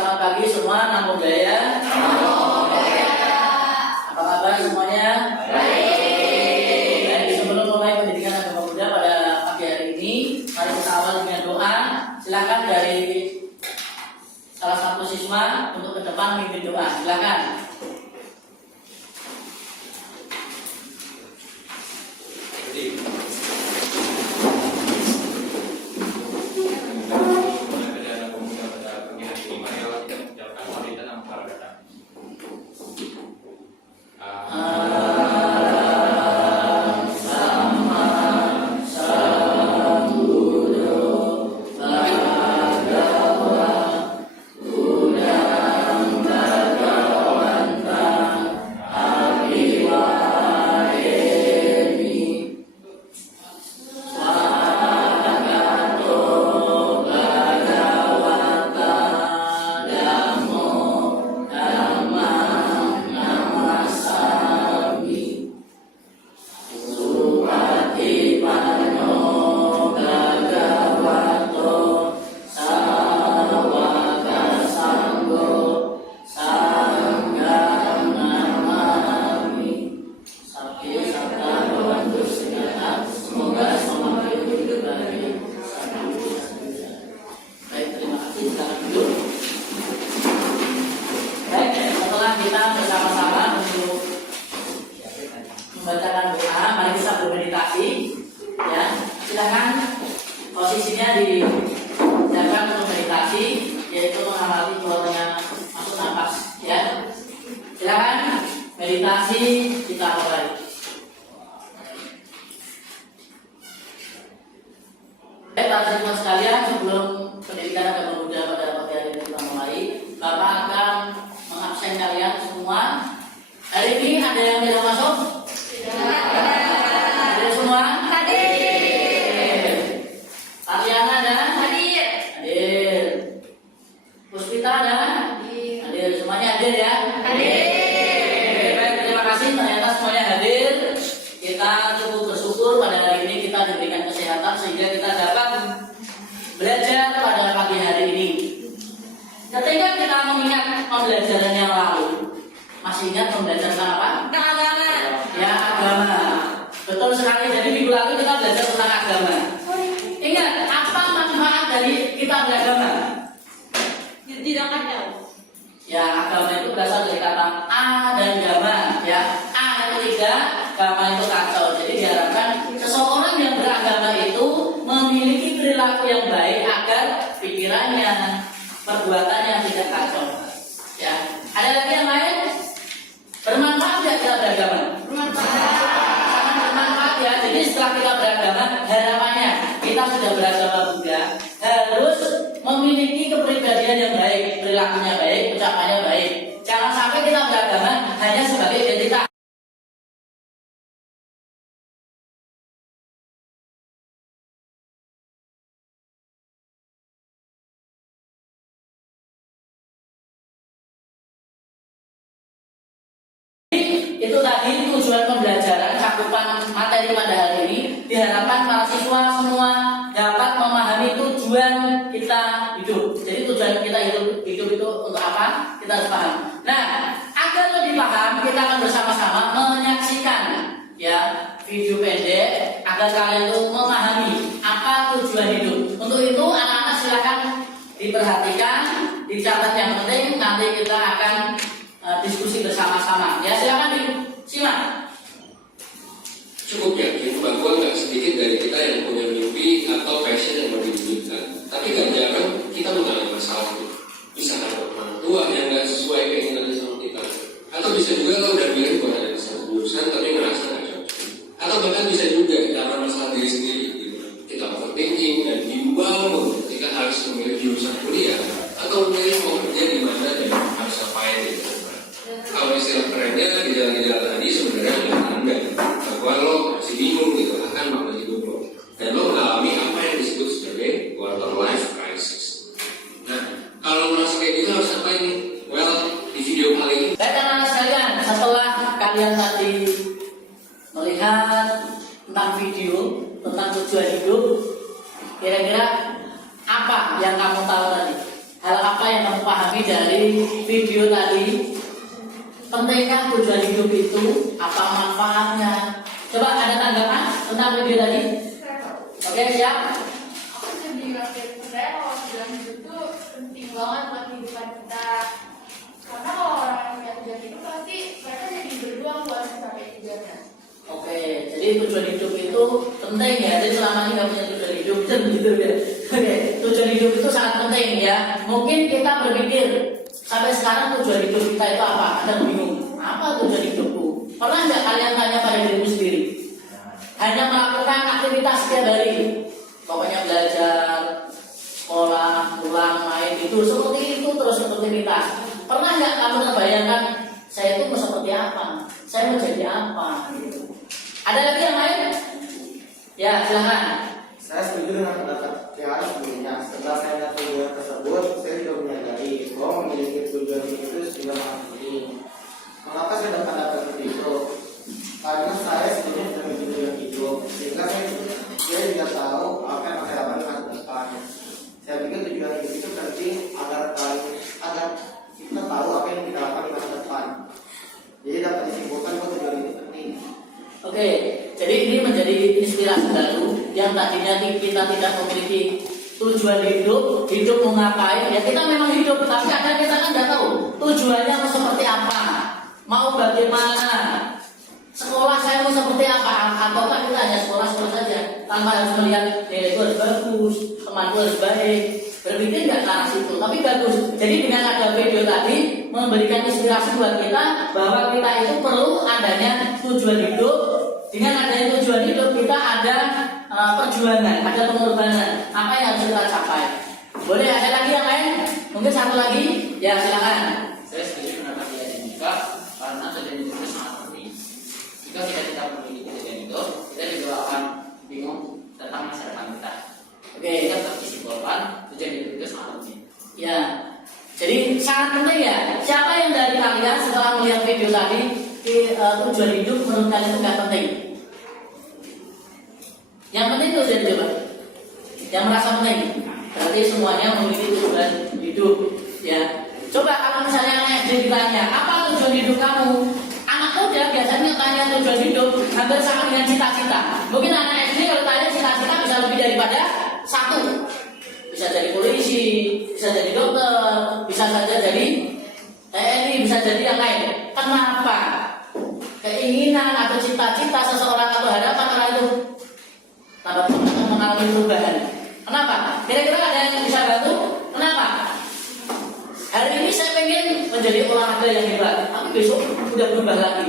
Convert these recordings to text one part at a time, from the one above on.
selamat pagi semua. Namo Buddhaya. Apa kabar semuanya? Baik. Sebelum mulai pendidikan agama Buddha pada pagi hari ini, mari kita awal dengan doa. Silakan dari salah satu siswa untuk ke depan memimpin doa. Silakan. Membacakan doa, mari kita bermeditasi, ya. Silakan posisinya dijaga untuk meditasi, yaitu mengamati keluarnya masuk nafas, ya. Silakan meditasi kita mulai. Baik, teman-teman sekalian, sebelum pendidikan agama Buddha pada pagi hari ini kita mulai, Bapak akan mengabsen kalian semua. Hari ini ada yang tidak masuk? Hadir semua? Hadir. Tatiana ada? Hadir. Hadir. Puspita ada? Hadir. Hadir. Semuanya hadir ya? Hadir. Baik, terima kasih. Ternyata semuanya hadir. Kita cukup bersyukur pada hari ini kita diberikan kesehatan sehingga kita dapat belajar pada pagi hari ini. Ketika kita mengingat pembelajaran yang lalu, masih ingat pembelajaran apa? Agama. Ya, agama. Betul sekali. Jadi minggu lalu kita belajar tentang agama. Ingat, apa manfaat dari kita beragama? Tidak ada. Ya, agama itu berasal dari kata a dan gama. Ya, a itu tidak, gama itu kacau. Jadi diharapkan seseorang yang beragama itu memiliki perilaku yang baik agar pikirannya, perbuatannya tidak kacau. Ya, ada lagi yang lain? Bermanfaat tidak kita beragama? Bermanfaat. Sangat bermanfaat ya. Jadi setelah kita beragama, harapannya kita sudah beragama Buddha harus memiliki kepribadian yang baik, perilakunya baik, ucapannya baik. Jangan sampai kita beragama hanya sebagai identitas. Itu tadi tujuan pembelajaran cakupan materi pada hari ini. Diharapkan para siswa semua dapat memahami tujuan kita hidup. Jadi tujuan kita hidup itu untuk apa? Kita harus paham. Nah, agar lebih paham, kita akan bersama-sama menyaksikan ya video pendek agar kalian itu memahami apa tujuan hidup. Untuk itu anak-anak silakan diperhatikan, dicatat yang penting. Nanti kita akan diskusi bersama-sama. Ya, silakan disimak. Cukup yakin bahwa nggak sedikit dari kita yang punya mimpi atau passion yang mau diwujudkan. Tapi nggak jarang kita mengalami masalah itu. Bisa karena orang tua yang nggak sesuai keinginan sama kita. Atau bisa juga kalau udah pilih buat ada satu jurusan tapi ngerasa nggak cocok. Atau bahkan bisa juga karena masalah diri sendiri. Gitu. Kita overthinking dan dibangun ketika harus memilih jurusan kuliah atau memilih mau kerja di mana dan harus ngapain gitu. Kalau istilah kerennya gejala-gejala tadi sebenarnya adalah tanda bahwa lo masih bingung gitu akan makna hidup lo dan lo mengalami apa yang disebut sebagai quarter life crisis. Nah, kalau merasa kayak gitu harus apa ini? Well, di video kali ini. Baik anak-anak sekalian, setelah kalian tadi melihat tentang video tentang tujuan hidup, kira-kira apa yang kamu tahu tadi? hal apa yang kamu pahami dari video tadi? Pentingkah tujuan hidup itu? Apa manfaatnya? Coba ada tanggapan tentang video tadi? Oke, siap? Aku jadi ngerti sebenarnya kalau tujuan hidup tuh penting banget buat kehidupan kita. Karena kalau orang yang punya tujuan hidup pasti mereka jadi berjuang buat mencapai tujuannya. Oke, jadi tujuan hidup itu penting ya. Jadi selama ini kamu punya tujuan hidup dan gitu ya. Oke, tujuan hidup itu sangat penting ya. Mungkin kita berpikir sampai sekarang tujuan hidup kita itu apa? Ada bingung. Apa tujuan hidupku? Pernah nggak kalian tanya pada dirimu sendiri? Hanya melakukan aktivitas setiap hari. Pokoknya belajar, sekolah, pulang, main, tidur, seperti itu terus rutinitas. Pernah nggak kamu terbayangkan saya itu mau seperti apa? Saya mau jadi apa? Ada lagi yang lain? Ya, silakan. Saya setuju dengan pendapat Tiara sebelumnya. Setelah saya melihat tujuan tersebut, saya juga menyadari bahwa memiliki tujuan itu sudah sangat penting. Mengapa saya berpendapat seperti itu? Karena saya sebenarnya sudah memiliki tujuan hidup, sehingga saya juga tahu apa yang saya lakukan di masa depan. Saya pikir tujuan hidup itu penting agar kita tahu apa yang kita lakukan di masa depan. Jadi dapat disimpulkan bahwa tujuan itu penting. Oke, jadi ini menjadi inspirasi baru yang tadinya kita tidak memiliki tujuan hidup mau ngapain? Ya kita memang hidup, tapi kadang kita kan nggak tahu tujuannya mau seperti apa, mau bagaimana, sekolah saya mau seperti apa, ataukah kita hanya sekolah saja tanpa harus melihat nilaiku harus bagus, temanku harus baik, berpikir nggak ke arah situ, tapi bagus. Jadi dengan ada video tadi memberikan inspirasi buat kita bahwa kita itu perlu adanya tujuan hidup. Dengan adanya tujuan hidup kita ada perjuangan, ada pengorbanan. Apa yang harus kita capai? Boleh ada lagi yang lain? Mungkin satu lagi? Ya silakan. Saya setuju pendapat dia juga karena tujuan hidup itu sangat penting. Jika kita memiliki tujuan hidup, kita juga akan bingung tentang masa depan kita. Oke, Kita tetap disimpulkan tujuan hidup itu sangat penting. ya. Jadi sangat penting ya. Siapa yang dari kalian setelah melihat video tadi tujuan hidup menurut kalian itu nggak penting? Yang penting tujuan coba. Yang merasa penting. Berarti semuanya memiliki tujuan hidup. Ya. Coba kalau misalnya anak SD ditanya, apa tujuan hidup kamu? Anak muda biasanya tanya tujuan hidup hampir sama dengan cita-cita. Mungkin anak SD kalau tanya cita-cita bisa lebih daripada satu. Bisa jadi polisi, bisa jadi dokter, bisa saja jadi TNI, bisa jadi yang lain. Kenapa? Keinginan atau cita-cita seseorang atau harapan orang itu tanpa mengalami perubahan. Kenapa? Kira-kira ada yang bisa bantu? Kenapa? Hari ini saya pengen menjadi olahraga yang hebat, tapi besok udah berubah lagi.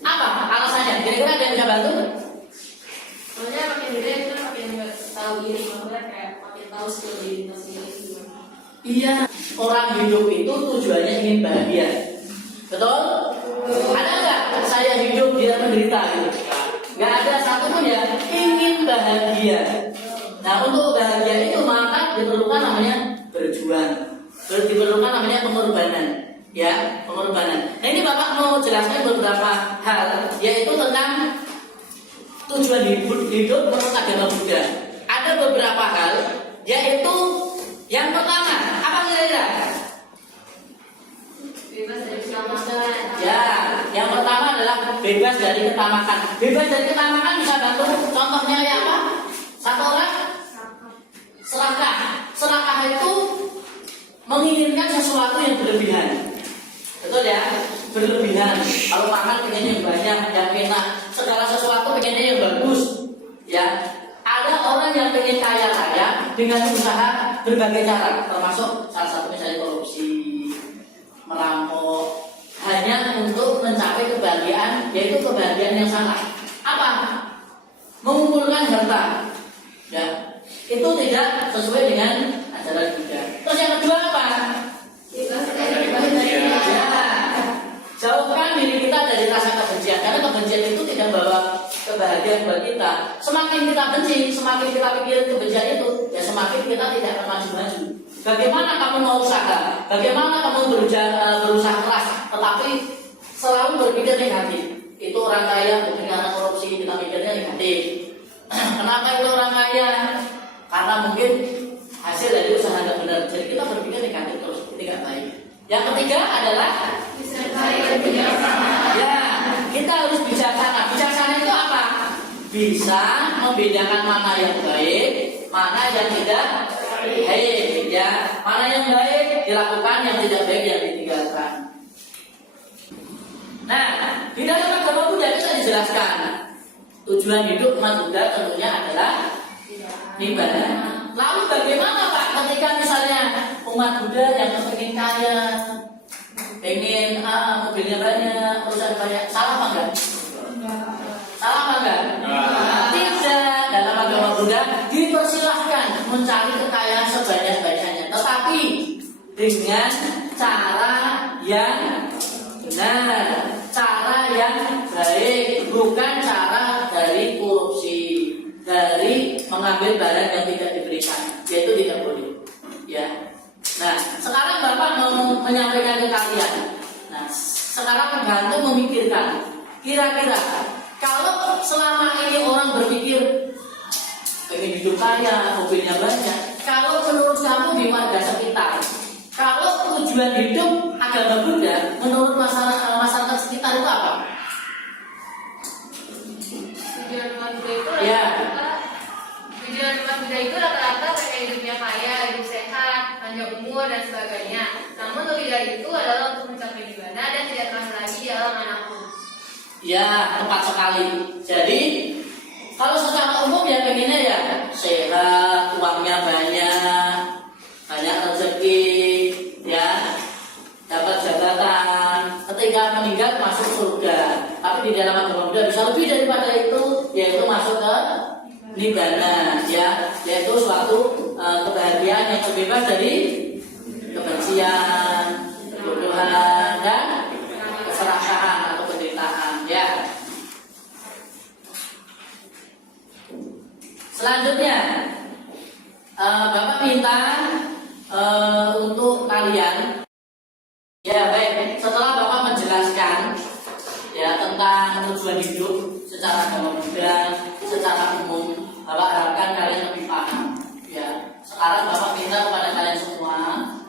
Apa alasannya? Kira-kira ada yang bisa bantu? Soalnya makin gede kita makin tahu diri, maksudnya kayak makin tahu skill diri kita sendiri gimana. Iya, orang hidup itu tujuannya ingin bahagia. Betul? Ada nggak saya hidup dia menderita gitu? Nggak ada satupun ya ingin bahagia. Nah untuk bahagia itu maka diperlukan namanya berjuang, diperlukan namanya pengorbanan, ya pengorbanan. Nah ini Bapak mau jelaskan beberapa hal, yaitu tentang tujuan hidup menurut agama Buddha. Ada beberapa hal, yaitu yang pertama apa kira-kira? Bebas dari ketamakan. Ya, yang pertama adalah bebas dari ketamakan. Bebas dari ketamakan bisa bantu. Contohnya ya apa? Satu orang serakah. Serakah itu menginginkan sesuatu yang berlebihan. Betul ya? Berlebihan. Kalau makan pengennya yang banyak, yang enak. Segala sesuatu pengennya yang bagus. Ya. Ada orang yang pengen kaya raya dengan usaha berbagai cara, termasuk salah satu misalnya korupsi, merampok, hanya untuk mencapai kebahagiaan, yaitu kebahagiaan yang salah. Apa? Mengumpulkan harta. Ya, itu tidak sesuai dengan ajaran Buddha. Terus yang kedua apa? Ya, jauhkan diri kita dari rasa kebencian, karena kebencian itu tidak bawa kebahagiaan buat kita. Semakin kita benci, semakin kita pikirin kebencian itu, ya semakin kita tidak akan maju-maju. Bagaimana kamu mau usaha? Bagaimana kamu berusaha keras, tetapi selalu berpikir negatif? Itu orang kaya, mungkin karena korupsi kita pikirnya negatif. Kenapa itu orang kaya? Karena mungkin hasil dari usaha tidak benar. Jadi kita berpikir Yang ketiga adalah ya, kita harus bijaksana. Bijaksana itu apa? Bisa membedakan mana yang baik, mana yang tidak baik, ya. Mana yang baik dilakukan, yang tidak baik yang ditinggalkan. Nah, di dalam agama Buddha bisa dijelaskan tujuan hidup umat Buddha tentunya adalah nibbana. Lalu bagaimana Pak ketika misalnya umat Buddha yang ingin kaya, pengen mobilnya banyak, perusahaan banyak, salah apa enggak? Salah apa enggak? Tidak, dalam agama Buddha dipersilahkan mencari kekayaan sebanyak-banyaknya, tetapi dengan cara yang benar, cara yang baik, bukan cara dari korupsi, dari mengambil barang yang tidak diberikan, yaitu tidak boleh. Ya. Nah, sekarang Bapak mau menyampaikan ke kalian. Nah, sekarang bantu memikirkan, kira-kira kalau selama ini orang berpikir pengen hidup kaya, mobilnya banyak, kalau menurut kamu di warga sekitar, kalau tujuan hidup agama Buddha menurut masyarakat sekitar itu apa? Tujuan umat Buddha itu Ya. tujuan umat Buddha itu rata-rata mereka hidupnya kaya, hidup sehat, panjang umur dan sebagainya. Namun lebih dari itu adalah untuk mencapai nibbana dan tidak terasa lagi dalam manapun. Ya, tepat sekali. Jadi kalau secara umum ya pengennya ya sehat, uangnya banyak, banyak rezeki, ya, dapat jabatan, ketika meninggal masuk surga. Tapi di dalam agama Buddha bisa lebih daripada itu, yaitu masuk ke nibbana, ya, yaitu suatu kebahagiaan yang terbebas dari kebencian, kebodohan, dan keserakahan atau penderitaan, ya. Selanjutnya, Bapak minta untuk kalian, ya baik, setelah Bapak menjelaskan ya tentang tujuan hidup secara agama Buddha, secara umum, Bapak harapkan kalian lebih paham. Ya, sekarang Bapak minta kepada kalian semua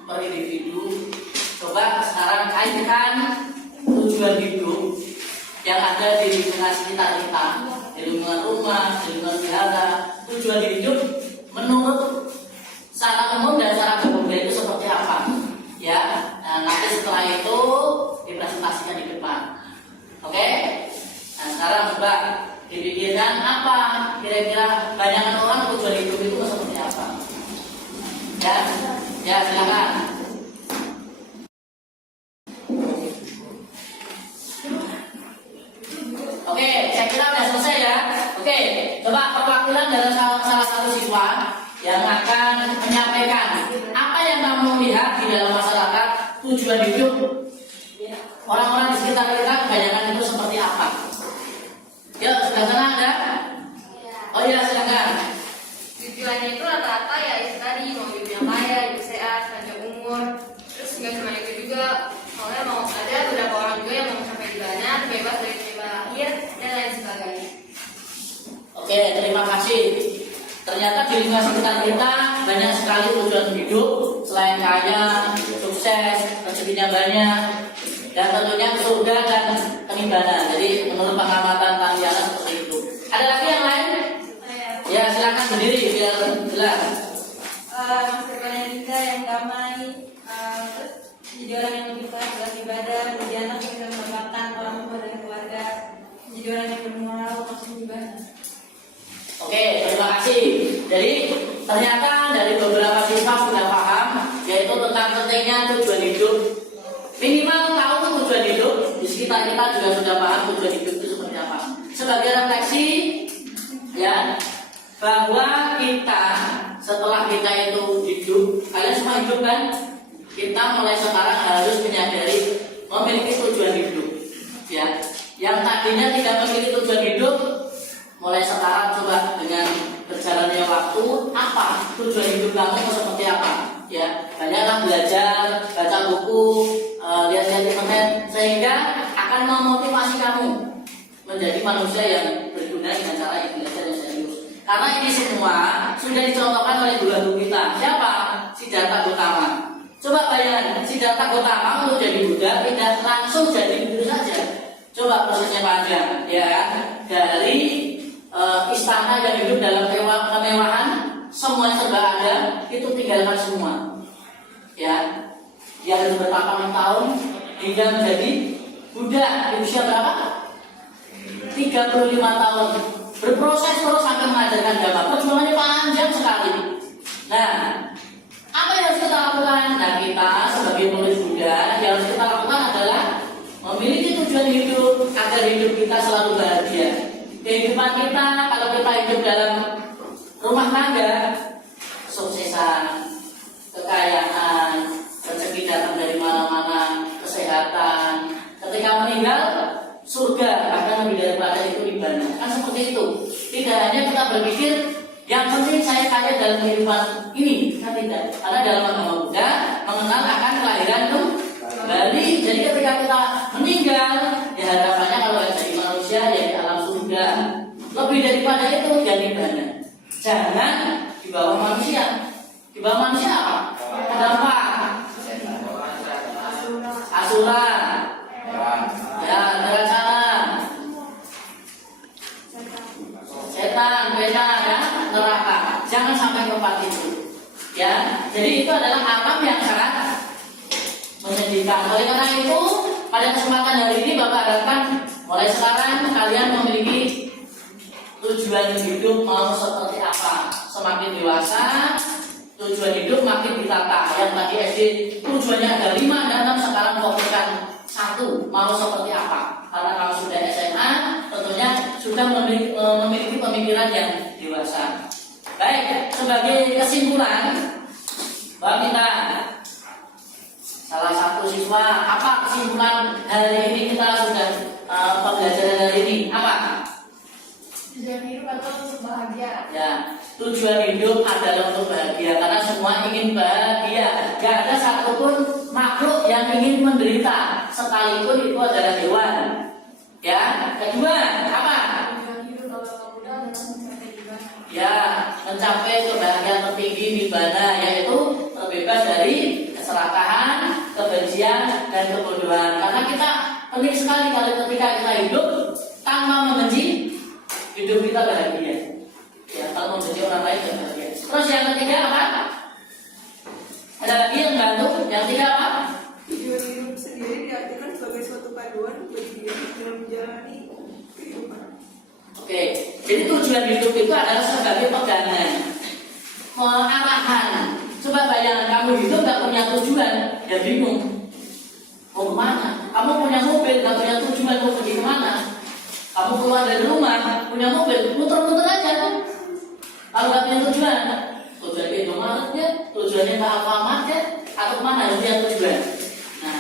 per individu, coba sekarang kaitkan tujuan hidup yang ada di lingkungan sekitar kita, di lingkungan rumah, di lingkungan wihara. Tujuan hidup menurut secara umum dan secara agama Buddha itu seperti apa? Ya, nah, nanti setelah itu dipresentasikan di depan. Oke? Nah, sekarang coba dipikirkan apa kira-kira banyakan orang tujuan hidup itu seperti apa? Ya, ya silakan. Oke, saya kira sudah selesai ya. Oke, coba perwakilan dari salah satu siswa yang akan menyampaikan apa yang kamu lihat di dalam masyarakat tujuan hidup orang-orang di sekitar kita kebanyakan itu seperti apa? Yuk, sebelah sana ada? Oh iya, silakan. Tujuannya itu rata-rata ya itu tadi mau hidupnya kaya, hidup sehat, panjang umur. Terus nggak cuma itu juga, soalnya mau ada beberapa orang juga yang mau mencapai nibbana, bebas dari penyebab lahir dan lain sebagainya. Oke, terima kasih. Ternyata di lingkungan sekitar kita banyak sekali tujuan hidup selain kaya, sukses, rezekinya banyak, dan tentunya ke surga dan penimbanan. Jadi menurut pengamatan Tandiana seperti itu. Ada lagi yang lain? Ya silakan berdiri biar jelas. Masa depan yang indah, yang damai, terus jadi orang yang lebih ikhlas dalam ibadah, menjadi anak yang bisa mengembangkan orang tua dan keluarga, menjadi orang yang bermoral, masuk ibadah. Oke, terima kasih. Jadi ternyata dari beberapa siswa sudah paham, yaitu tentang pentingnya tujuan hidup. Minimal tahu tujuan hidup. Di sekitar kita juga sudah paham tujuan hidup itu seperti apa. Sebagai refleksi, ya, bahwa kita setelah kita itu hidup, kalian semua hidup kan? Kita mulai sekarang harus menyadari memiliki tujuan hidup. Ya, yang tadinya tidak memiliki tujuan hidup, mulai sekarang coba dengan berjalannya waktu, apa tujuan hidup kamu seperti apa? Ya, banyaklah belajar, baca buku, lihat-lihat internet, sehingga akan memotivasi kamu menjadi manusia yang berguna dengan cara yang belajar yang serius. Karena ini semua sudah dicontohkan oleh guru kita. Siapa? Siddhartha Gautama. Coba bayangkan, si Darta Gotama untuk jadi Buddha tidak langsung jadi guru saja. Coba prosesnya panjang, ya kan? Dari istana yang hidup dalam kemewahan, semua yang serba ada, itu tinggalkan semua. Ya, dia harus bertahun tahun hingga menjadi Buddha di usia berapa? 35 tahun. Berproses terus sampai mengajarkan Dhamma. Perjuangannya panjang sekali. Nah, apa yang harus kita lakukan? Nah, kita sebagai murid Buddha yang harus kita lakukan adalah memiliki tujuan hidup agar hidup kita selalu bahagia. Kehidupan kita, kalau kita hidup dalam rumah tangga, kesuksesan, kekayaan, rezeki datang dari mana-mana, kesehatan. Ketika meninggal, surga akan lebih daripada itu nibbana. Kan seperti itu. Tidak hanya kita berpikir yang penting saya kaya dalam kehidupan ini, kan tidak. Karena dalam agama Buddha mengenal akan kelahiran kembali. Jadi ketika kita meninggal, ya harapannya kalau jadi manusia ya di alam surga. Lebih daripada itu ya nibbana. Jangan di bawah manusia. Di bawah manusia apa? Ada apa? Asura. Ya, neraka. Setan, bencana, ya, neraka. Jangan sampai ke tempat itu. Ya, jadi itu adalah alam yang sangat menyedihkan. Oleh karena itu, pada kesempatan hari ini Bapak harapkan mulai sekarang kalian memiliki tujuan hidup mau seperti apa. Semakin dewasa, tujuan hidup makin ditata. Yang tadi SD tujuannya ada 5 dan 6, sekarang fokuskan 1, mau seperti apa. Karena kalau sudah SMA, tentunya sudah memiliki pemikiran yang dewasa. Baik, sebagai kesimpulan, Mbak Minta, salah satu siswa, apa kesimpulan hari ini kita sudah pembelajaran hari ini? Apa? Tujuan hidup adalah untuk bahagia. Ya, tujuan hidup adalah untuk bahagia karena semua ingin bahagia. Gak ada satupun makhluk yang ingin menderita, sekalipun itu adalah hewan. Ya, kedua apa? Tujuan hidup adalah mudah dan mencapai nibbana. Ya, mencapai kebahagiaan tertinggi nibbana, yaitu terbebas dari keserakahan, kebencian, dan kebodohan. Karena kita penting sekali kalau ketika kita hidup tanpa membenci, hidup kita bahagia. Ya, kalau membenci orang lain tidak bahagia. Terus yang ketiga apa? Ada lagi yang bantu? Yang ketiga apa? Tujuan hidup sendiri diartikan sebagai suatu panduan bagi diri dalam menjalani kehidupan. Oke, jadi tujuan hidup itu adalah sebagai pegangan, arahan. Coba bayangkan kamu hidup gak punya tujuan, ya bingung. Mau kemana? Kamu punya mobil gak punya tujuan, mau pergi kemana? Kamu keluar dari rumah, punya mobil, muter-muter aja. Kalau gak punya tujuan, tujuannya ke Indomaret ya, tujuannya ke Alfamart ya, atau kemana harus punya tujuan. Nah,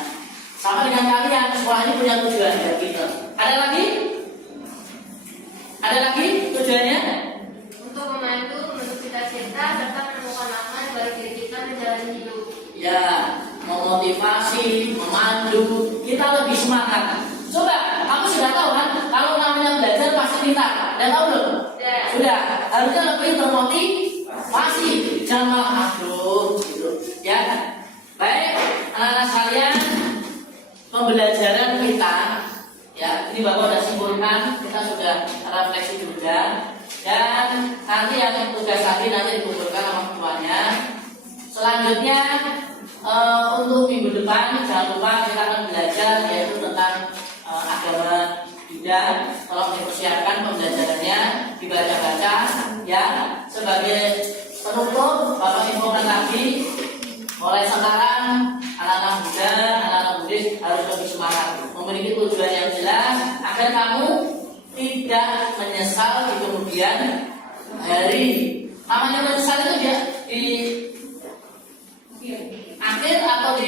sama dengan kalian, sekolah ini punya tujuan ya kita. Ada lagi? Ada lagi tujuannya? Untuk memandu, menuju cita-cita, serta menemukan makna bagi diri kita menjalani hidup. Ya, memotivasi, memandu, kita lebih semangat. Coba, kamu sudah tahu kan, kalau namanya belajar pasti pintar. Udah tahu belum? Sudah, harusnya lebih termotivasi. Jangan malah aduh, gitu. Ya, baik, anak-anak sekalian, pembelajaran kita, ya, ini Bapak sudah simpulkan, kita sudah refleksi juga. Dan nanti yang tugas tadi nanti dikumpulkan sama ketuanya. Selanjutnya untuk minggu depan jangan lupa kita akan belajar yaitu tentang agama Buddha. Tolong dipersiapkan pembelajarannya, dibaca-baca ya. Sebagai penutup, Bapak infokan lagi, mulai sekarang anak-anak Buddha, anak-anak Buddhis harus lebih semangat, memiliki tujuan yang jelas agar kamu tidak menyesal di kemudian hari. Namanya menyesal itu dia di akhir atau di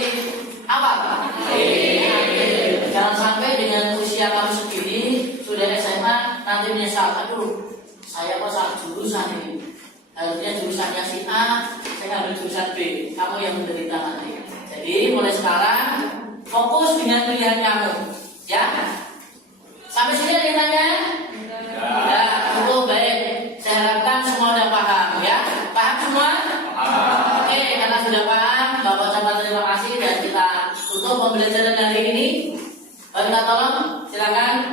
awal? Akhir. Jangan sampai dengan usia kamu segini sudah SMA nanti menyesal. Aduh, saya kok salah jurusan ini. Harusnya jurusannya si A, saya ambil jurusan B. Kamu yang menderita nanti. Jadi mulai sekarang fokus dengan pilihan kamu, ya. Sampai sini ada yang tanya? Ya, cukup baik. Saya harapkan semua sudah paham, ya. Paham semua? Oke, karena sudah paham, Bapak ucapkan terima pembelajaran hari ini? Minta tolong, silakan.